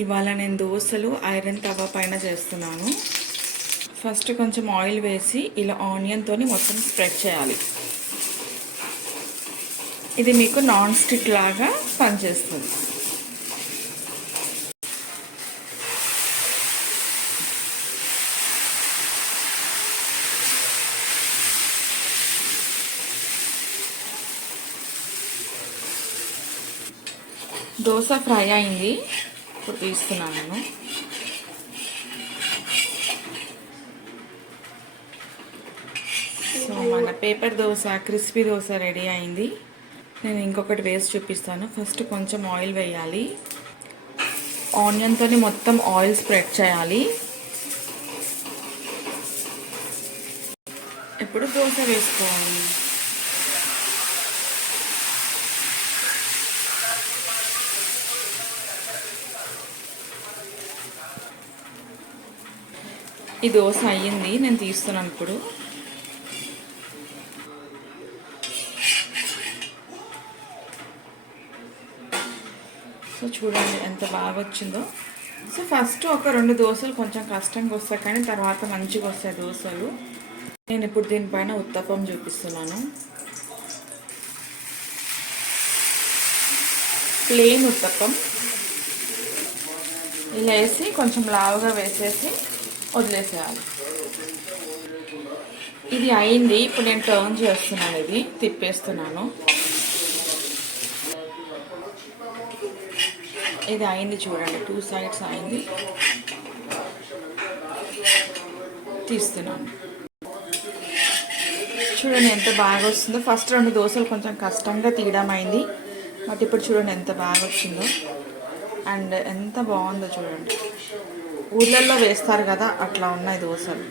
ఇవాళ నేను దోసలు ఐరన్ తవా పైన చేస్తున్నాను. ఫస్ట్ కొంచెం ఆయిల్ వేసి ఇలా ఆనియన్తో మొత్తం స్ప్రెడ్ చేయాలి. ఇది మీకు నాన్ స్టిక్ లాగా పనిచేస్తుంది. దోస ఫ్రై అయింది, ఇప్పుడు తీస్తున్నాను. సో మన paper dosa, crispy dosa ready అయింది. నేను ఇంకొకటి వేసి చూపిస్తాను. ఫస్ట్ కొంచెం ఆయిల్ వేయాలి, ఆనియన్తో మొత్తం ఆయిల్ స్ప్రెడ్ చేయాలి. ఇప్పుడు దోశ వేసుకోవాలి. ఈ దోశ అయ్యింది, నేను తీస్తున్నాను ఇప్పుడు. సో చూడండి ఎంత బాగా వచ్చిందో. సో ఫస్ట్ ఒక 2 దోశలు కొంచెం కష్టంగా వస్తాయి, కానీ తర్వాత మంచిగా వస్తాయి దోశలు. నేను ఇప్పుడు దీనిపైన ఉత్తప్పం చూపిస్తున్నాను. ప్లెయిన్ ఉత్తప్పం ఇలా వేసి కొంచెం లావుగా వేసేసి వదిలేసేయాలి. ఇది అయింది, ఇప్పుడు నేను టర్న్ చేస్తున్నాను, ఇది తిప్పేస్తున్నాను. ఇది అయింది చూడండి, 2 సైడ్స్ అయింది, తీస్తున్నాను. చూడండి ఎంత బాగా వస్తుందో. ఫస్ట్ 2 దోశలు కొంచెం కష్టంగా తీయడం అయింది, బట్ ఇప్పుడు చూడండి ఎంత బాగా వచ్చిందో అండ్ ఎంత బాగుందో చూడండి. ఊళ్ళల్లో వేస్తారు కదా, అట్లా ఉన్నాయి దోశలు.